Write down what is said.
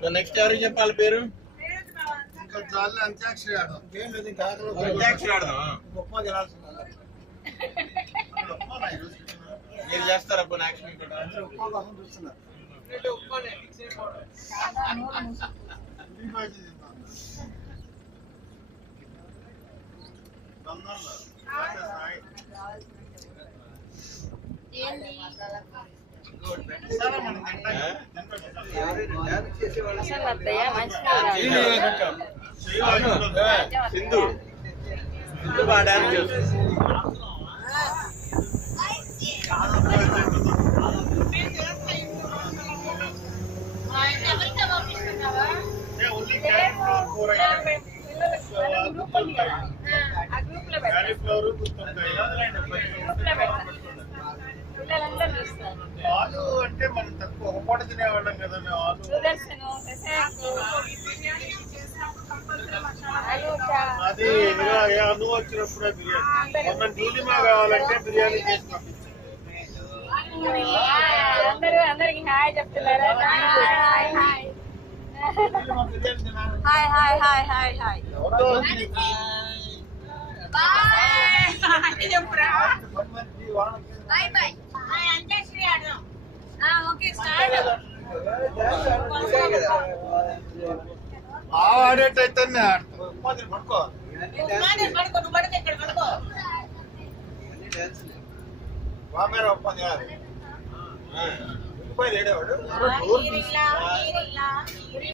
So next ఎవరికి చెప్పాలి పేరు? అంత్యాక్షరి ఆడదాం. అంత్యాక్షరి ఆడదాం. మీరు చేస్తారా పోనీ యాక్షన్ కూడా? సింధు బాగా డాన్స్ చేస్తుంది. ఆలు అంటే మనం తక్కువ ఒక పూట తినేవాళ్ళం కదా మేము. ఆలు అది అను వచ్చినప్పుడే బిర్యానీ. మొన్న నీలిమా కావాలంటే బిర్యానీ చేసి పంపించాం. అందరికి హాయ్ చెప్తున్నారు. Hi hi hi hi hi bye bye. Antakshari ఆడదాం. Okay start. ఆడేటైతే పడుకో బాగా ఒప్పంది కాదు. రూపాయలు ఏడేవాడు.